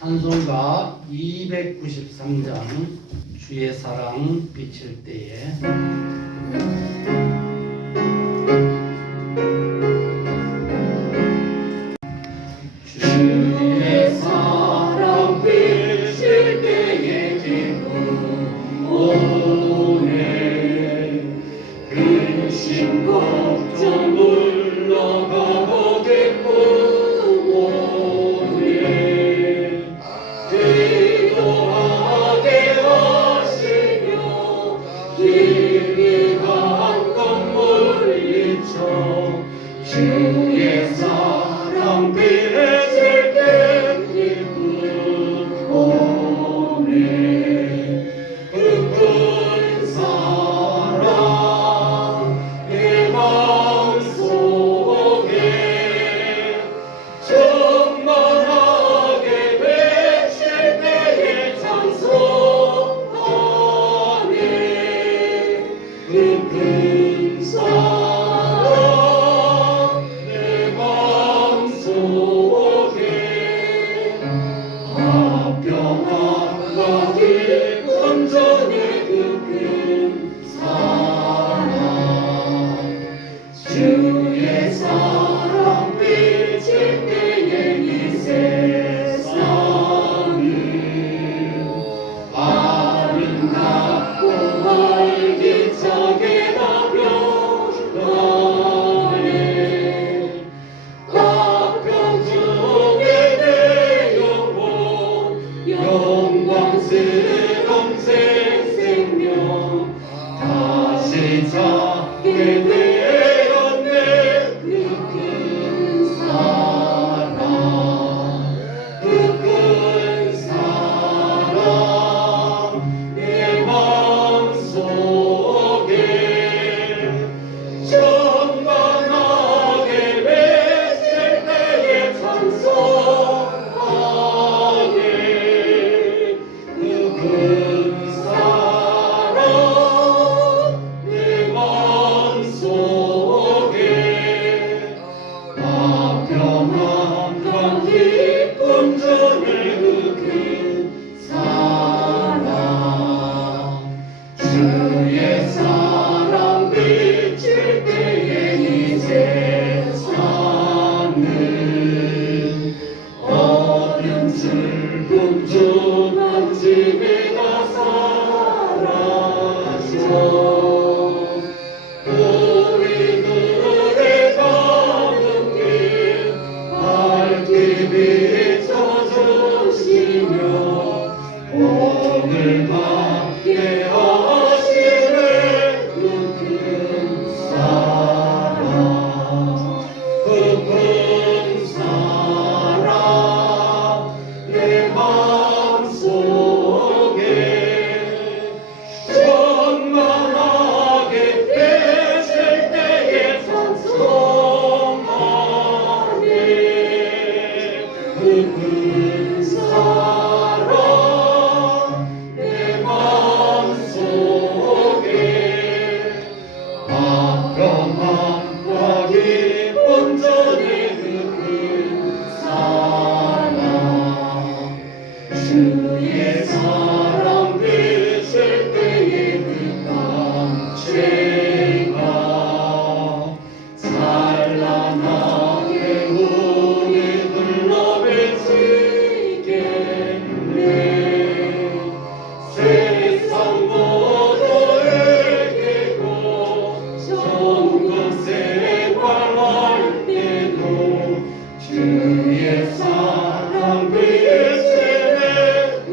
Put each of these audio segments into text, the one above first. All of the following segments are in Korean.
찬송가 293장 주의 사랑 비칠 때에 주의 사랑 비칠 때에 기쁨 오네 근심 걱정 물러가고 기쁨 기도하게 하시며 희미한 것 물리쳐 주의 사랑 비칠 때 기쁨 오네 그 사랑 내 마음속에 충만하게 큰 사랑 내 마음속에 화평함과 기쁨 전에 큰 사랑 주의 사랑 비칠 때에 이 세상을 아름답고 활기차게 영광스러운 새 생명 다시 찾게 되었네 그 큰 사랑 그 큰 사랑 내 마음속에 충만하게 맺을 때에 찬송하네 큰 사랑 내 마음속에 화평함과 기쁨 전에 큰 사랑 주의 사랑 비칠 때에 이 세상을 어둠 슬픔 중한 집에 다 사라져 우리들의 가는 길 밝게 비춰주시며 오늘 받게 하시네 그 큰 사랑 그 큰 사랑 내 마음속에 충만하게 비칠 때에 찬송하네 그 큰 사랑 내 마음속에 화평함과 기쁨 전에 그 큰 사랑 주의 사랑 비칠 때에 그 감체가 찬란하게 우리 둘러 비치겠네 세상 모두에게고 천국 생활할 때도 주의 사랑 비치네 그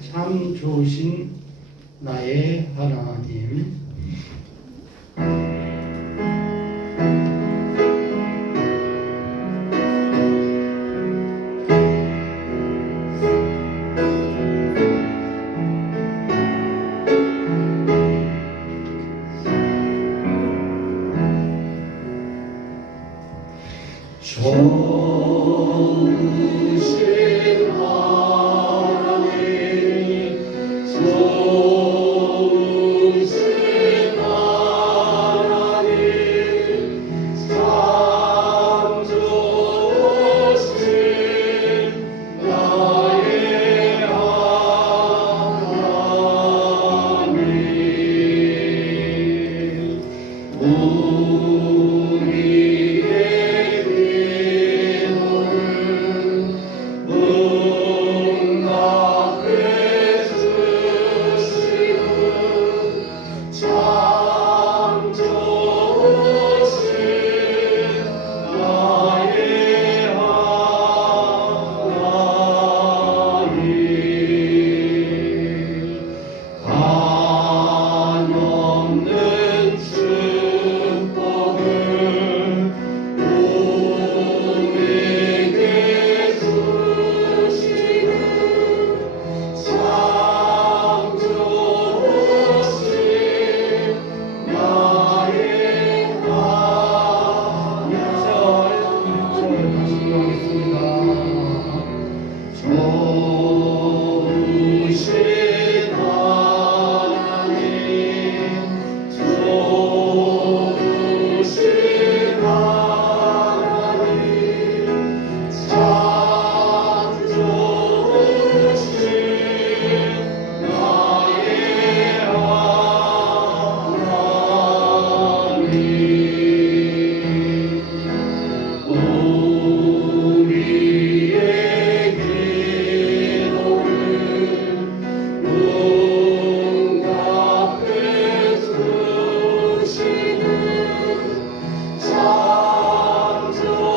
참 좋으신 나의 하나님. 좋으신 하나님, 좋으신 하나님, 참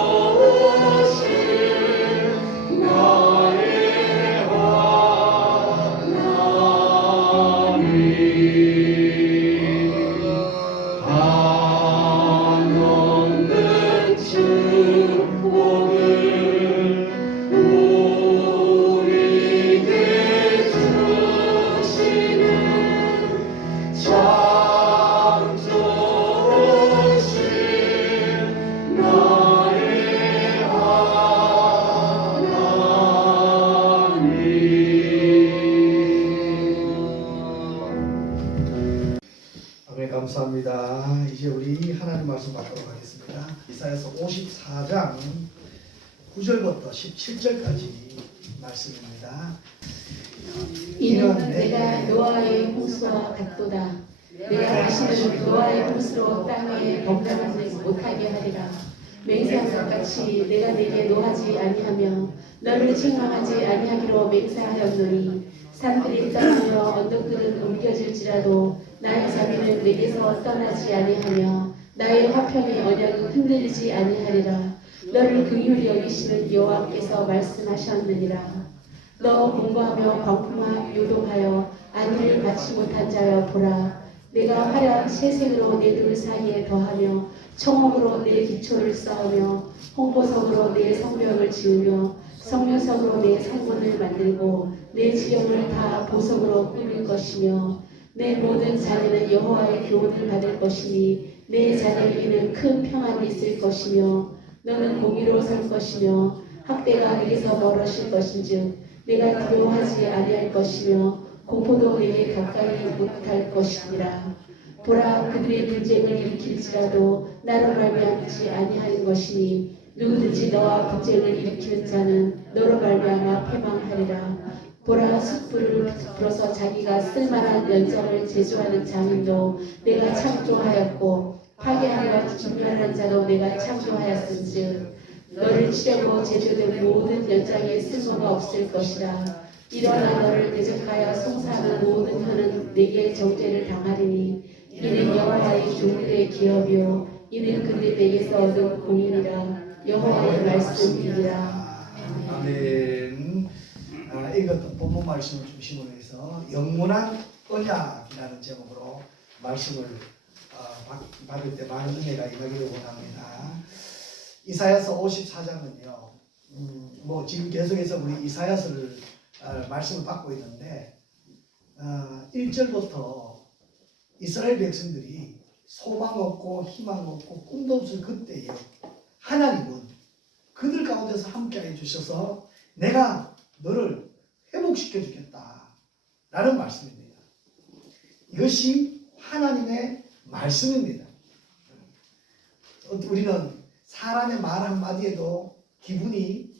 좋으신 나의 하나님. 감사합니다. 이제 우리 하나님 말씀 받도록 하겠습니다. 이사야서 54장 9절부터 17절까지 말씀입니다. 이는 내가 노아의 홍수와 같도다. 내가 다시는 노아의 홍수로 땅에 범람하지 못하게 하리라. 맹세한 것 같이 내가 네게 노하지 아니하며 너를 책망하지 아니하기로 맹세하였노니 산들이 떠나며 언덕들은 옮겨질지라도 나의 자비는 내게서 떠나지 아니하며 나의 화평의 언약은 흔들리지 아니하리라. 너를 긍휼히 여기시는 여호와께서 말씀하셨느니라. 너 공부하며 광풍하 요동하여 안위를 받지 못한 자여 보라. 내가 화려한 채색으로 내 둘 사이에 더하며 청홍으로 내 기초를 쌓으며 홍보석으로 내 성벽을 지으며 성묘석으로 내 성문을 만들고 내 지형을 다 보석으로 꾸밀 것이며 내 모든 자녀는 여호와의 교훈을 받을 것이니 내 자녀에게는 큰 평안이 있을 것이며 너는 공의로 살 것이며 학대가 내게서 멀어질 것인즉 내가 두려워하지 아니할 것이며 공포도 내게 가까이 못할 것이니라. 보라, 그들의 분쟁을 일으킬지라도 나로 말미암지 아니하는 것이니 누구든지 너와 분쟁을 일으키는 자는 너로 말미암아 패망하리라. 보라, 숯불을 불어서 자기가 쓸만한 연장을 제조하는 장인도 내가 창조하였고 파괴하며 진멸하는 자도 내가 창조하였은즉 너를 치려고 제조된 모든 연장에 쓸모가 없을 것이라. 일어나 너를 대적하여 송사하는 모든 혀는 내게 정죄를 당하리니 이는 여호와의 종들의 기업이요 이는 그들이 내게서 얻은 공인이라. 여호와의 말씀이니라. 아멘. 읽었던 본문 말씀을 중심으로 해서 영원한 언약이라는 제목으로 말씀을 받을 때 많은 은혜가 임하기를 원합니다. 이사야서 54장은요. 뭐 지금 계속해서 우리 이사야서를 말씀을 받고 있는데 1절부터 이스라엘 백성들이 소망 없고 희망 없고 꿈도 없을 그때에 하나님은 그들 가운데서 함께해 주셔서 내가 너를 회복시켜 주겠다 라는 말씀입니다. 이것이 하나님의 말씀입니다. 우리는 사람의 말 한마디에도 기분이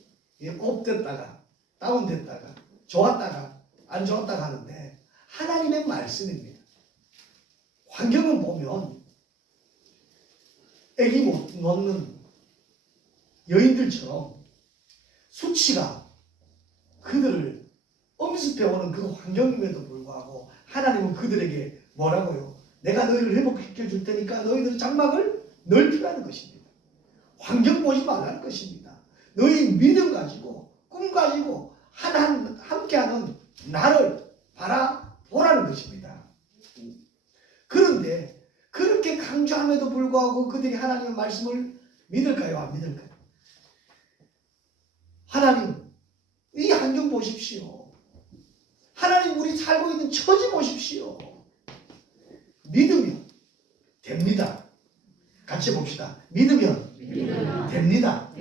업됐다가 다운됐다가 좋았다가 안 좋았다가 하는데 하나님의 말씀입니다. 환경을 보면 애기 못 놓는 여인들처럼 수치가 그들을 엄습해오는 그 환경임에도 불구하고 하나님은 그들에게 뭐라고요? 내가 너희를 회복시켜 줄 테니까 너희들 장막을 넓히라는 것입니다. 환경 보지 말라는 것입니다. 너희 믿음 가지고 꿈 가지고 함께하는 나를 바라보라는 것입니다. 그런데 그렇게 강조함에도 불구하고 그들이 하나님의 말씀을 믿을까요? 안 믿을까요? 하나님, 이 환경 보십시오. 하나님, 우리 살고 있는 처지 보십시오. 믿으면 됩니다. 같이 봅시다. 믿으면 됩니다.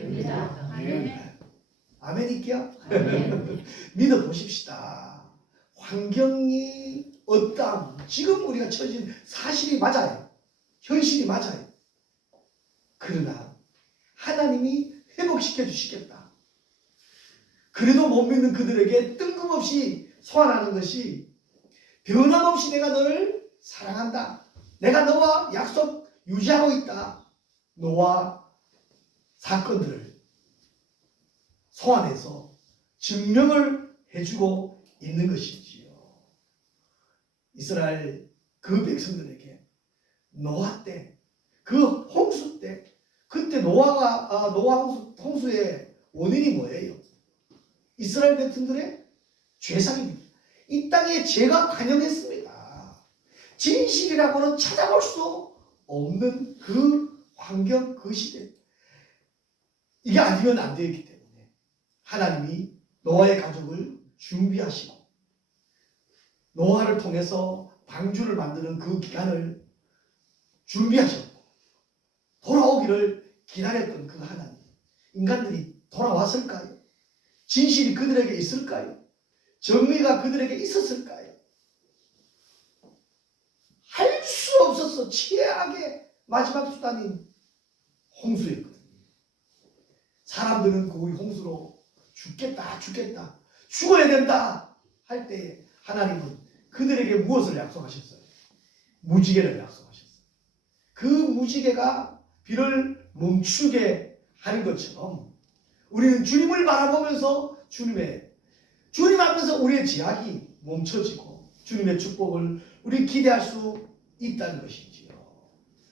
아멘 있게요? 믿어보십시다. 환경이 어떠함, 지금 우리가 처진 사실이 맞아요. 현실이 맞아요. 그러나 하나님이 회복시켜 주시겠다. 그래도 못 믿는 그들에게 뜬금없이 소환하는 것이 변함없이 내가 너를 사랑한다. 내가 너와 약속 유지하고 있다. 너와 사건들을 소환해서 증명을 해주고 있는 것이지요. 이스라엘 그 백성들에게 노아 때, 그 홍수 때, 그때 노아 홍수의 원인이 뭐예요? 이스라엘 백성들의 죄상입니다. 이 땅에 죄가 관영했습니다. 진실이라고는 찾아볼 수 없는 그 환경, 그 시대. 이게 아니면 안 되었기 때문에 하나님이 노아의 가족을 준비하시고 노아를 통해서 방주를 만드는 그 기간을 준비하셨고 돌아오기를 기다렸던 그 하나님. 인간들이 돌아왔을까요? 진실이 그들에게 있을까요? 정의가 그들에게 있었을까요? 할 수 없었어. 최악의 마지막 수단인 홍수였거든요. 사람들은 그 홍수로 죽겠다 죽어야 된다 할 때 하나님은 그들에게 무엇을 약속하셨어요? 무지개를 약속하셨어요. 그 무지개가 비를 멈추게 하는 것처럼 우리는 주님을 바라보면서 주님 앞에서 우리의 제약이 멈춰지고 주님의 축복을 우리 기대할 수 있다는 것이지요.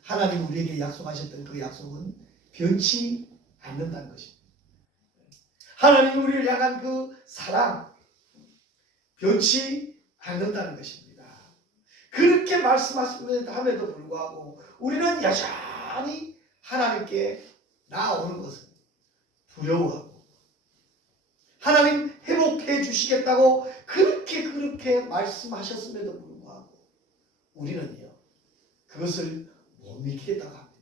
하나님 우리에게 약속하셨던 그 약속은 변치 않는다는 것입니다. 하나님 우리를 향한 그 사랑 변치 않는다는 것입니다. 그렇게 말씀하심에도 불구하고 우리는 여전히 하나님께 나아오는 것을 두려워하고 하나님 회복해 주시겠다고 그렇게 말씀하셨음에도 불구하고 우리는요 그것을 못 믿겠다고 합니다.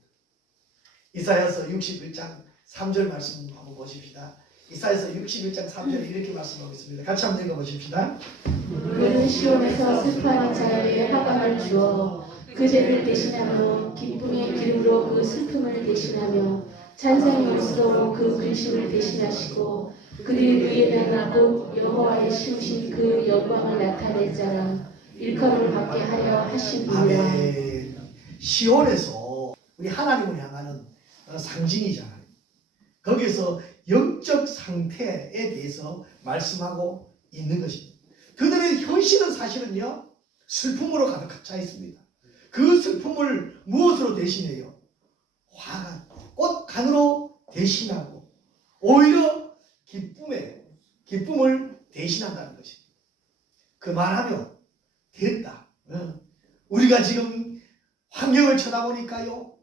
이사야서 61장 3절 말씀 한번 보십시다. 이사야서 61장 3절에 이렇게 말씀하고 있습니다. 같이 한번 읽어보십시다. 그는 시온에서 슬퍼하는 자에게 화관을 주어 그 죄를 대신하며 기쁨의 기름으로 그 슬픔을 대신하며 찬송이 올수록 그 근심을 대신하시고 그들이 위에는 곧 여호와의 심으신 그 영광을 나타낼 자라 일컬음을 받게 하려 하신 분이라. 아멘. 시온에서 우리 하나님을 향하는 상징이잖아요. 거기서 영적 상태에 대해서 말씀하고 있는 것입니다. 그들의 현실은 사실은요 슬픔으로 가득 차 있습니다. 그 슬픔을 무엇으로 대신해요? 화관, 꽃간으로 대신하고 오히려 기쁨을 대신한다는 것입니다. 그만하면 됐다. 우리가 지금 환경을 쳐다보니까요,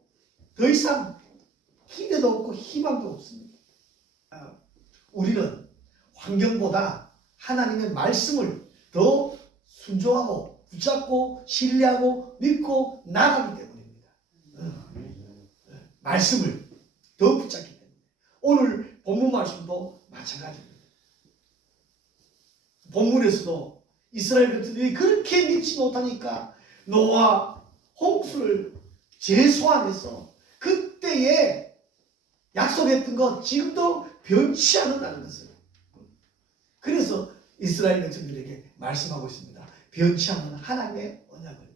더 이상 기대도 없고 희망도 없습니다. 우리는 환경보다 하나님의 말씀을 더 순종하고 붙잡고 신뢰하고 믿고 나가기 때문입니다. 말씀을 더 붙잡기 때문에. 오늘 본문 말씀도 마찬가지입니다. 본문에서도 이스라엘 백성들이 그렇게 믿지 못하니까 노아 홍수를 재소환해서 그때에 약속했던 것 지금도 변치 않는다는 것을. 그래서 이스라엘 백성들에게 말씀하고 있습니다. 변치 않는 하나님의 언약을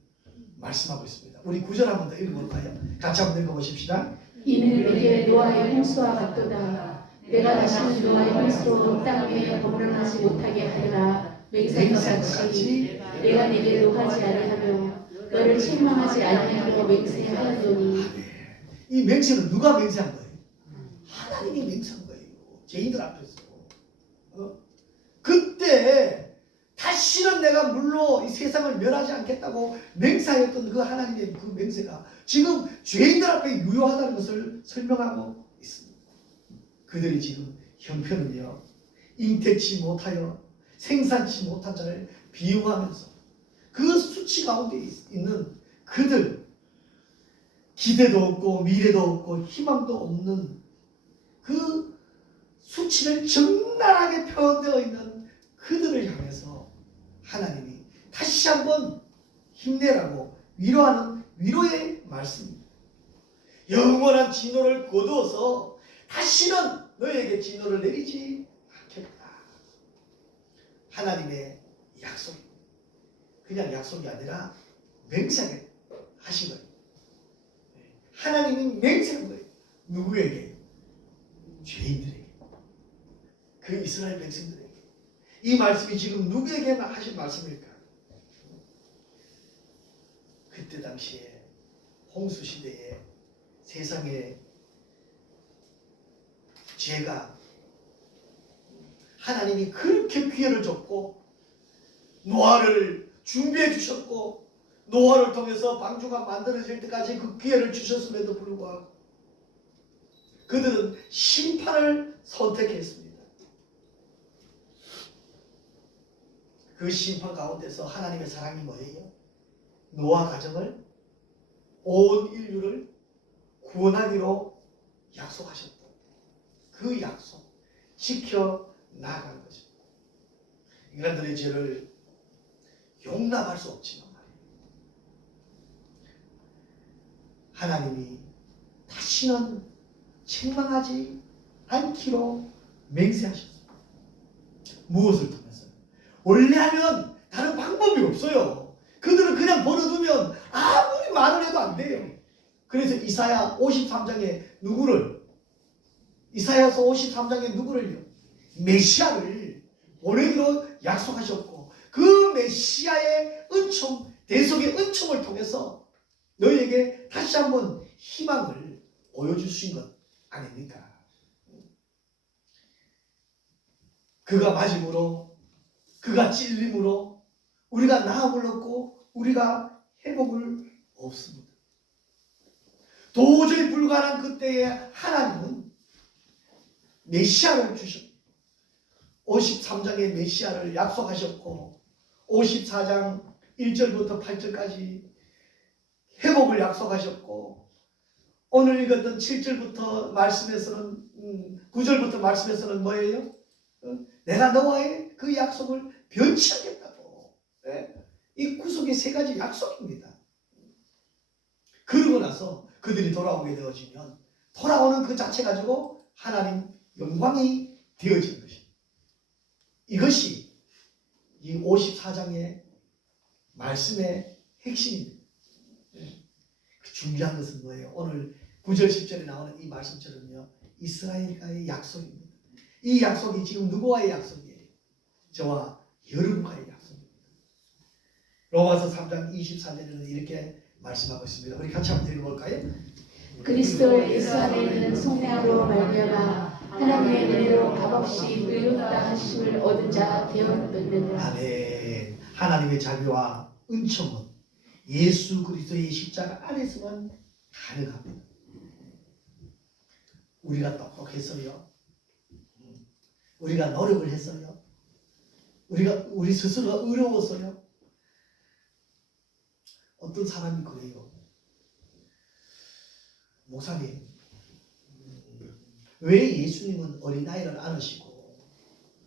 말씀하고 있습니다. 우리 9절 한 번 더 읽어볼까요? 같이 한번 읽어보십시다. 이는 내게 노아의 홍수와 같도다. 내가 다시는 노아의 홍수로 땅 위에 범람하지 못하게 하리라. 맹세한 것 같이 내가 내게 노하지 아니하며 너를 책망하지 아니하려 맹세하였노니. 이 맹세는 누가 맹세한 거예요? 하나님이 맹세한 거예요. 죄인들 앞에서. 그때 다시는 내가 물로 이 세상을 멸하지 않겠다고 맹세하였던 그 하나님의 그 맹세가 지금 죄인들 앞에 유효하다는 것을 설명하고 있습니다. 그들이 지금 형편은요, 잉태치 못하여 생산치 못한 자를 비유하면서 그 수치 가운데 있는 그들, 기대도 없고 미래도 없고 희망도 없는 그 수치를 적나라하게 표현되어 있는 그들을 향해서 하나님이 다시 한번 힘내라고 위로하는 위로의 말씀입니다. 영원한 진노를 거두어서 다시는 너에게 진노를 내리지 않겠다. 하나님의 약속입니다. 그냥 약속이 아니라 맹세하게 하신 거예요. 하나님이 맹세한 거예요. 누구에게? 죄인들에게. 그 이스라엘 백성들에게. 이 말씀이 지금 누구에게만 하신 말씀일까? 그때 당시에 홍수 시대에 세상에 죄가 하나님이 그렇게 기회를 줬고 노아를 준비해 주셨고 노아를 통해서 방주가 만들어질 때까지 그 기회를 주셨음에도 불구하고 그들은 심판을 선택했습니다. 그 심판 가운데서 하나님의 사랑이 뭐예요? 노아 가정을, 온 인류를 구원하기로 약속하셨다. 그 약속 지켜 나아가는 거죠. 인간들의 죄를 용납할 수 없지만 말이에요. 하나님이 다시는 책망하지 않기로 맹세하셨습니다. 무엇을 통해서? 원래 하면 다른 방법이 없어요. 그들은 그냥 버려두면 아무리 말을 해도 안 돼요. 그래서 이사야 53장에 누구를? 이사야서 53장에 누구를요? 메시아를 보내기로 약속하셨고 그 메시아의 은총, 대속의 은총을 통해서 너희에게 다시 한번 희망을 보여주신 것 아닙니까? 그가 맞음으로, 그가 찔림으로 우리가 나음을 얻고 우리가 회복을 얻습니다. 도저히 불가능한 그때에 하나님은 메시아를 주셨고 53장의 메시아를 약속하셨고 54장 1절부터 8절까지 회복을 약속하셨고 오늘 읽었던 7절부터 말씀에서는 9절부터 말씀에서는 뭐예요? 내가 너와의 그 약속을 변치 않겠다고. 이 구속의 세 가지 약속입니다. 그러고 나서 그들이 돌아오게 되어지면 돌아오는 그 자체 가지고 하나님 영광이 되어지는 것입니다. 이것이 이 54장의 말씀의 핵심입니다. 중요한 것은 뭐예요? 오늘 9절 10절에 나오는 이 말씀처럼요, 이스라엘과의 약속입니다. 이 약속이 지금 누구와의 약속이에요? 저와 여러분과의 약속입니다. 로마서 3장 24절에는 이렇게 말씀하고 있습니다. 우리 같이 한번 읽어볼까요? 그리스도 예수 안에 있는 속량으로 말미암아 하나님의 은혜로 값없이 의롭다 하심을 얻은 자 되었느니라. 아멘. 하나님의 자비와 은총은 예수 그리스도의 십자가 안에서만 가능합니다. 우리가 똑똑했어요. 우리가 노력을 했어요. 우리 스스로가 어려웠어요. 어떤 사람이 그래요. 목사님, 왜 예수님은 어린아이를 안으시고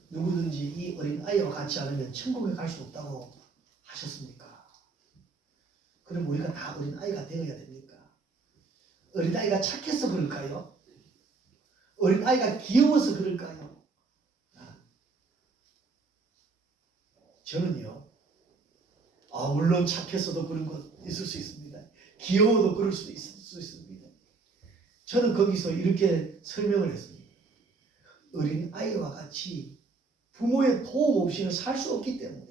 누구든지 이 어린아이와 같이 않으면 천국에 갈 수 없다고 하셨습니까? 그럼 우리가 다 어린아이가 되어야 됩니까? 어린아이가 착해서 그럴까요? 어린아이가 귀여워서 그럴까요? 저는요, 물론 착해서도 그런 것 있을 수 있습니다. 귀여워도 그럴 수도 있을 수 있습니다. 저는 거기서 이렇게 설명을 했습니다. 어린아이와 같이 부모의 도움 없이는 살 수 없기 때문에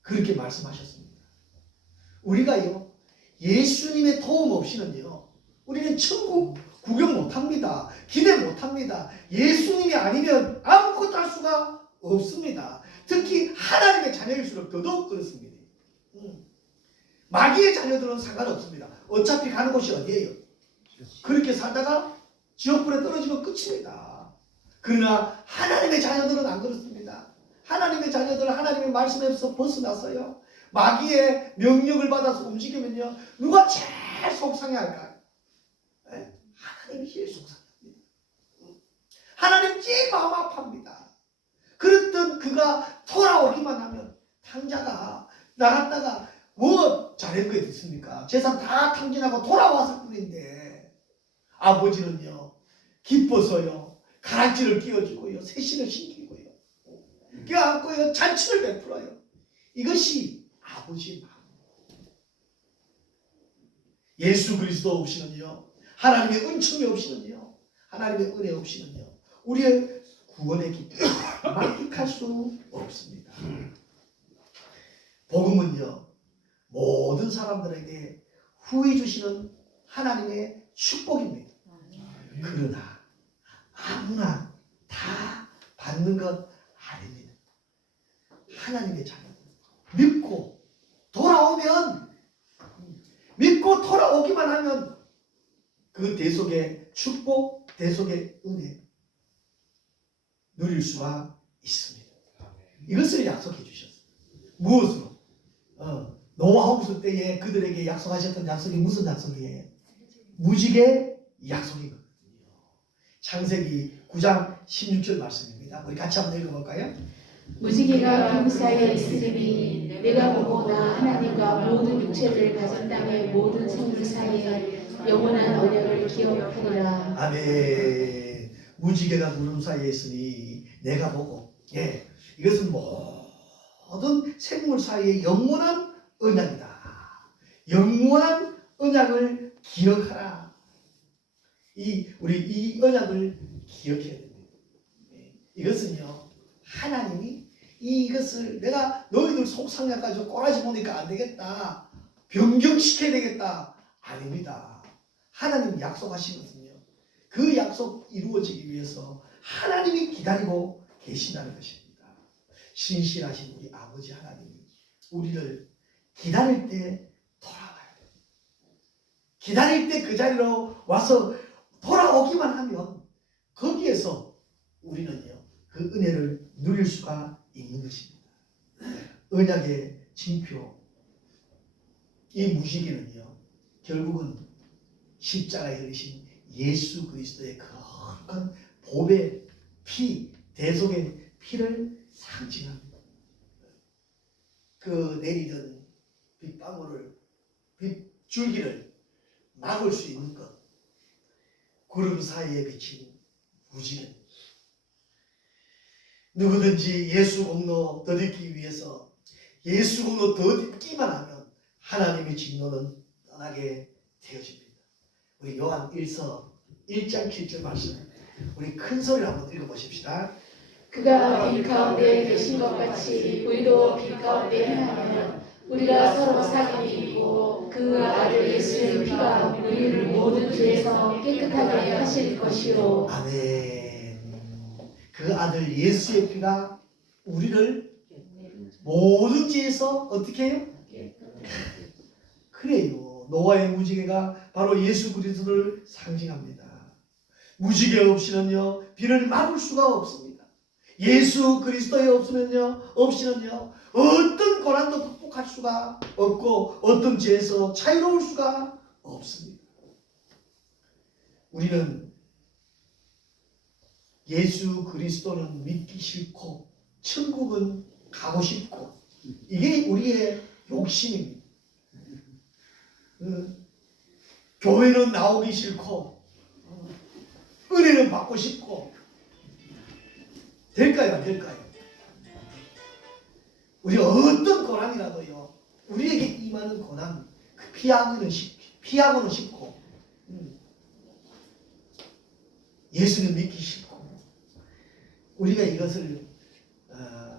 그렇게 말씀하셨습니다. 우리가요, 예수님의 도움 없이는요, 우리는 천국 구경 못합니다. 기대 못합니다. 예수님이 아니면 아무것도 할 수가 없습니다. 특히 하나님의 자녀일수록 더더욱 그렇습니다. 마귀의 자녀들은 상관없습니다. 어차피 가는 곳이 어디예요? 그렇게 살다가 지옥불에 떨어지면 끝입니다. 그러나 하나님의 자녀들은 안 그렇습니다. 하나님의 자녀들은 하나님의 말씀에서 벗어나서요, 마귀의 명령을 받아서 움직이면요, 누가 제일 속상해할까요? 하나님이 제일 속상합니다. 하나님 제일 마음 아파합니다. 그랬던 그가 돌아오기만 하면, 탕자가 나갔다가 뭐 잘한 게 있습니까? 재산 다 탕진하고 돌아왔을 뿐인데, 아버지는요, 기뻐서요, 가락지를 끼워주고요, 새신을 신기고요, 껴안고요, 잔치를 베풀어요. 이것이 아버지의 마음. 예수 그리스도 없이는요, 하나님의 은총이 없이는요, 하나님의 은혜 없이는요, 우리의 구원의 기쁨을 만끽할 수 없습니다. 복음은요, 모든 사람들에게 후히 주시는 하나님의 축복입니다. 그러나 아무나 다 받는 것 아닙니다. 하나님의 자녀들 믿고 돌아오기만 하면 그 대속의 축복, 대속의 은혜 누릴 수가 있습니다. 이것을 약속해 주셨어요. 무엇으로? 노아 홍수 때에 그들에게 약속하셨던 약속이 무슨 약속이에요? 무지개 약속이거든요. 창세기 9장 16절 말씀입니다. 우리 같이 한번 읽어볼까요? 무지개가 그 사이에 있으리니 내가 보고 나 하나님과 모든 육체를 가진 땅의 모든 생물 사이에 영원한 언약을 기억하리라. 아멘. 무지개가 구름 사이에 있으니 내가 보고, 이것은 모든 생물 사이에 영원한 언약이다. 영원한 언약을 기억하라. 우리 이 언약을 기억해야 됩니다. 이것은요, 하나님이 이것을 내가 너희들 속상해가지고 꼬라지 보니까 안 되겠다, 변경시켜야 되겠다, 아닙니다. 하나님 약속하시거든요. 그 약속 이루어지기 위해서 하나님이 기다리고 계신다는 것입니다. 신실하신 우리 아버지 하나님이 우리를 기다릴 때 돌아와야 돼요. 기다릴 때 그 자리로 와서 돌아오기만 하면 거기에서 우리는요, 그 은혜를 누릴 수가 있는 것입니다. 언약의 징표, 이 무지개는요, 결국은 십자가에 흘리신 예수 그리스도의 큰 보배 피, 대속의 피를 상징합니다. 그 내리던 빗방울을, 빗줄기를 막을 수 있는 것, 구름 사이에 비친 무지개. 누구든지 예수 공로 덧입기 위해서 예수 공로 덧입기만 하면 하나님의 진노는 떠나게 되어집니다. 우리 요한 1서 1장 7절 말씀, 우리 큰 소리로 한번 읽어보십시다. 그가 빛 가운데 계신 것 같이 우리도 빛 가운데 행하면 우리가 서로 사귐이 있고 그 아들 예수의 피가 우리를 모든 죄에서 깨끗하게 하실 것이요. 아멘. 그 아들 예수의 피가 우리를 모든 죄에서 어떻게 해요? 그래요. 노아의 무지개가 바로 예수 그리스도를 상징합니다. 무지개 없이는요 비를 막을 수가 없습니다. 예수 그리스도에 없이는요 어떤 고난도 극복할 수가 없고 어떤 죄에서 자유로울 수가 없습니다. 우리는 예수 그리스도는 믿기 싫고 천국은 가고 싶고 이게 우리의 욕심입니다. 교회는 나오기 싫고 은혜는 받고 싶고 될까요? 안 될까요? 우리 어떤 고난이라도요 우리에게 임하는 고난 피하고는 싶고 예수는 믿기 싫고 우리가 이것을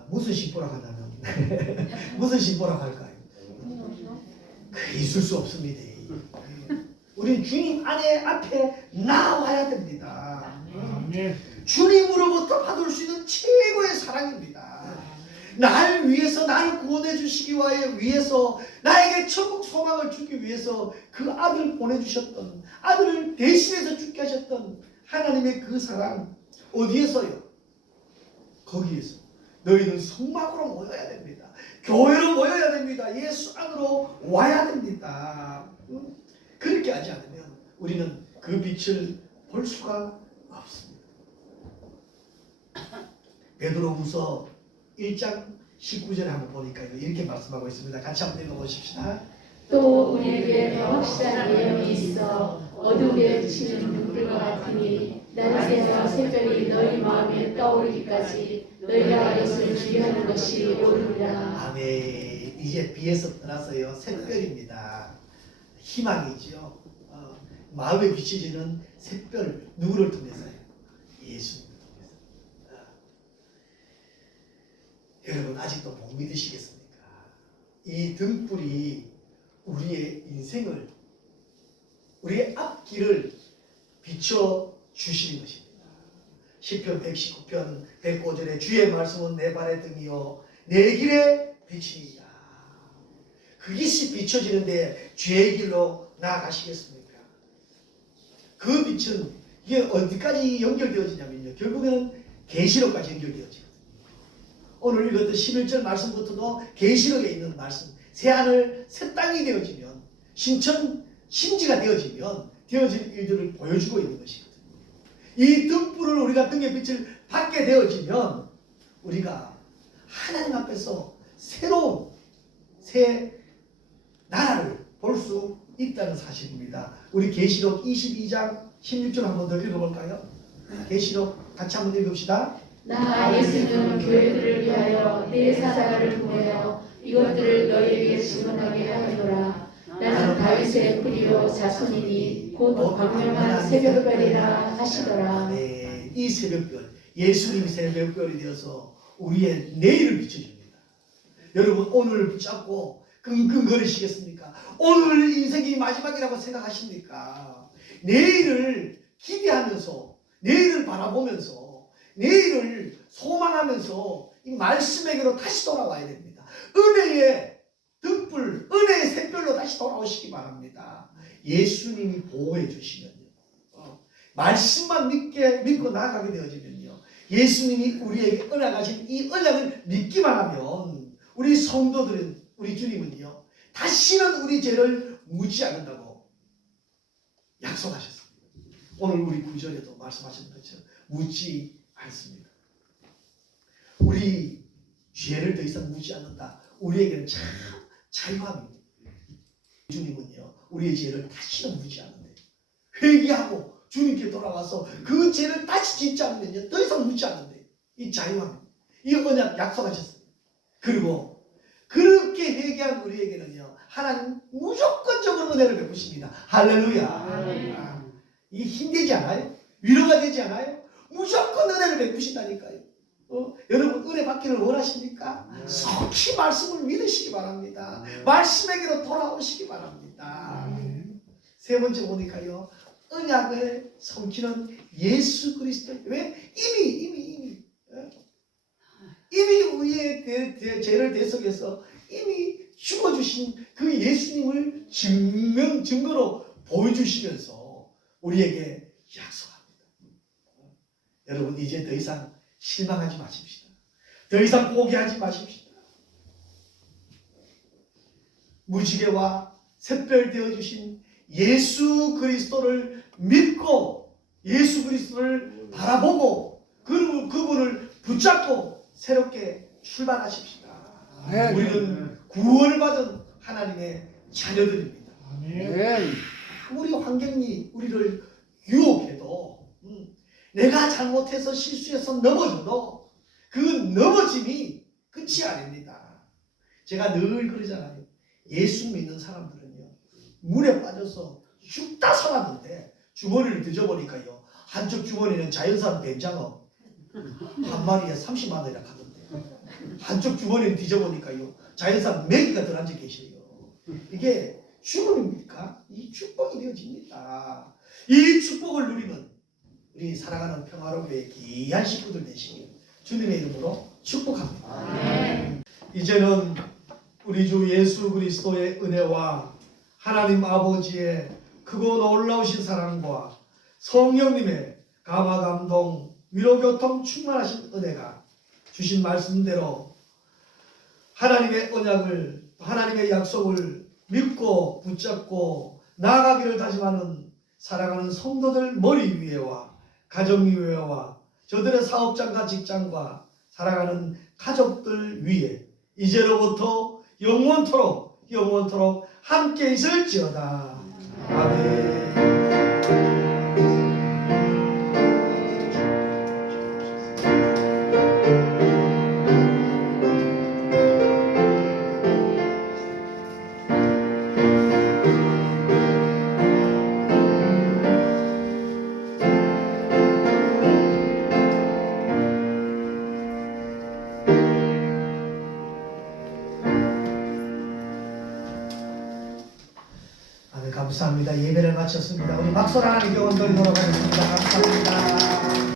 무슨 신보라고 한다면 무슨 신보라고 할까요? 있을 수 없습니다. 우리는 주님 앞에 나와야 됩니다. 주님으로부터 받을 수 있는 최고의 사랑입니다. 날 위해서 나를 구원해 주시기 위해서 나에게 천국 소망을 주기 위해서 그 아들을 보내주셨던 아들을 대신해서 죽게 하셨던 하나님의 그 사랑 어디에서요? 거기에서 너희는 성막으로 모여야 됩니다. 교회로 모여야 됩니다. 예수 안으로 와야 됩니다. 그렇게 하지 않으면 우리는 그 빛을 볼 수가 없습니다. 베드로후서 1장 19절에 한번 보니까 이렇게 말씀하고 있습니다. 같이 한번 읽어보십시다. 또 우리에게 더 확실한 예언이 있어 어둠에 비치는 눈불과 같으니 낮에서 새별이 너희 마음에 떠오르기까지 너희가 이것을 주의하는 것이 옳으리라. 아멘. 이제 비에서 떠나서요 샛별입니다. 희망이죠. 마음에 비춰지는 샛별 누구를 통해서요? 예수님을 통해서. 여러분 아직도 못 믿으시겠습니까? 이 등불이 우리의 인생을 우리의 앞길을 비춰 주시는 것입니다. 시편 119편 105절에 주의 말씀은 내 발의 등이요 내 길의 빛이니라. 그 빛이 비춰지는데 주의 길로 나아가시겠습니까? 그 빛은 이게 어디까지 연결되어지냐면요 결국에는 계시록까지 연결되어지거든요. 오늘 읽었던 11절 말씀부터도 계시록에 있는 말씀 새하늘 새 땅이 되어지면 신지가 되어질 일들을 보여주고 있는 것이거든요. 이 등불을 우리가 등의 빛을 받게 되어지면 우리가 하나님 앞에서 새로운 새 나라를 볼 수 있다는 사실입니다. 우리 계시록 22장 16절 한번 더 읽어볼까요? 계시록 같이 한번 읽읍시다. 나 예수는 교회들을 위하여 내 사자를 보내어 이것들을 너희에게 증언하게 하노라. 나는 다윗의 뿌리요 자손이니 곧 광명한 새벽별이라 하시더라. 네, 이 새벽별 예수님이 새벽별이 되어서 우리의 내일을 비춰줍니다. 여러분 오늘을 붙잡고 끙끙거리시겠습니까? 오늘 인생이 마지막이라고 생각하십니까? 내일을 기대하면서 내일을 바라보면서 내일을 소망하면서 이 말씀에게로 다시 돌아와야 됩니다. 은혜의 등불, 은혜의 샛별로 다시 돌아오시기 바랍니다. 예수님이 보호해 주시면요. 말씀만 믿고 나아가게 되어지면요. 예수님이 우리에게 은혜하신 이 은혜를 믿기만 하면 우리 성도들은 우리 주님은요. 다시는 우리 죄를 묻지 않는다고 약속하셨습니다. 오늘 우리 구절에도 말씀하신 것처럼 묻지 않습니다. 우리 죄를 더 이상 묻지 않는다. 우리에게는 참 자유함입니다. 주님은요. 우리의 죄를 다시는 묻지 않는데 회개하고 주님께 돌아와서 그 죄를 다시 짓지 않으면요. 더 이상 묻지 않는데 이 자유함입니다. 이 언약 약속하셨어요. 그리고 그렇게 회개한 우리에게는요. 하나님 무조건적으로 은혜를 베푸십니다. 할렐루야. 이게 힘들지 않아요? 위로가 되지 않아요? 무조건 은혜를 베푸신다니까요. 여러분 은혜 받기를 원하십니까? 속히 말씀을 믿으시기 바랍니다. 말씀에게로 돌아오시기 바랍니다. 세 번째 보니까요. 언약을 성취는 예수 그리스도. 왜? 이미 우리의 죄를 대속해서 이미 죽어주신 그 예수님을 증거로 보여주시면서 우리에게 약속합니다. 여러분 이제 더 이상 실망하지 마십시다. 더 이상 포기하지 마십시다. 무지개와 샛별 되어주신 예수 그리스도를 믿고 예수 그리스도를 바라보고 그분을 붙잡고 새롭게 출발하십시다. 우리는 구원을 받은 하나님의 자녀들입니다. 우리 환경이 우리를 유혹해도 내가 잘못해서 실수해서 넘어져도 그 넘어짐이 끝이 아닙니다. 제가 늘 그러잖아요. 예수 믿는 사람들은요, 물에 빠져서 죽다 살았는데 주머니를 뒤져보니까요, 한쪽 주머니는 자연산 뱀장어 한 마리에 30만 원이라 하던데, 한쪽 주머니를 뒤져보니까요 자연산 메기가 들어앉아 계셔요. 이게 죽음입니까? 이 축복이 되어집니다. 이 축복을 누리는 우리 사랑하는 평화로교회 귀한 식구들 되시길 주님의 이름으로 축복합니다. 이제는 우리 주 예수 그리스도의 은혜와 하나님 아버지의 크고 놀라우신 사랑과 성령님의 감화 감동 위로 교통 충만하신 은혜가 주신 말씀대로 하나님의 언약을, 하나님의 약속을 믿고 붙잡고 나아가기를 다짐하는 사랑하는 성도들 머리 위에와 가정 위에와 저들의 사업장과 직장과 사랑하는 가족들 위에 이제로부터 영원토록 함께 있을지어다. 아멘. 감사합니다. 예배를 마쳤습니다. 우리 박수 하나님께 온전히 돌아가겠습니다. 감사합니다.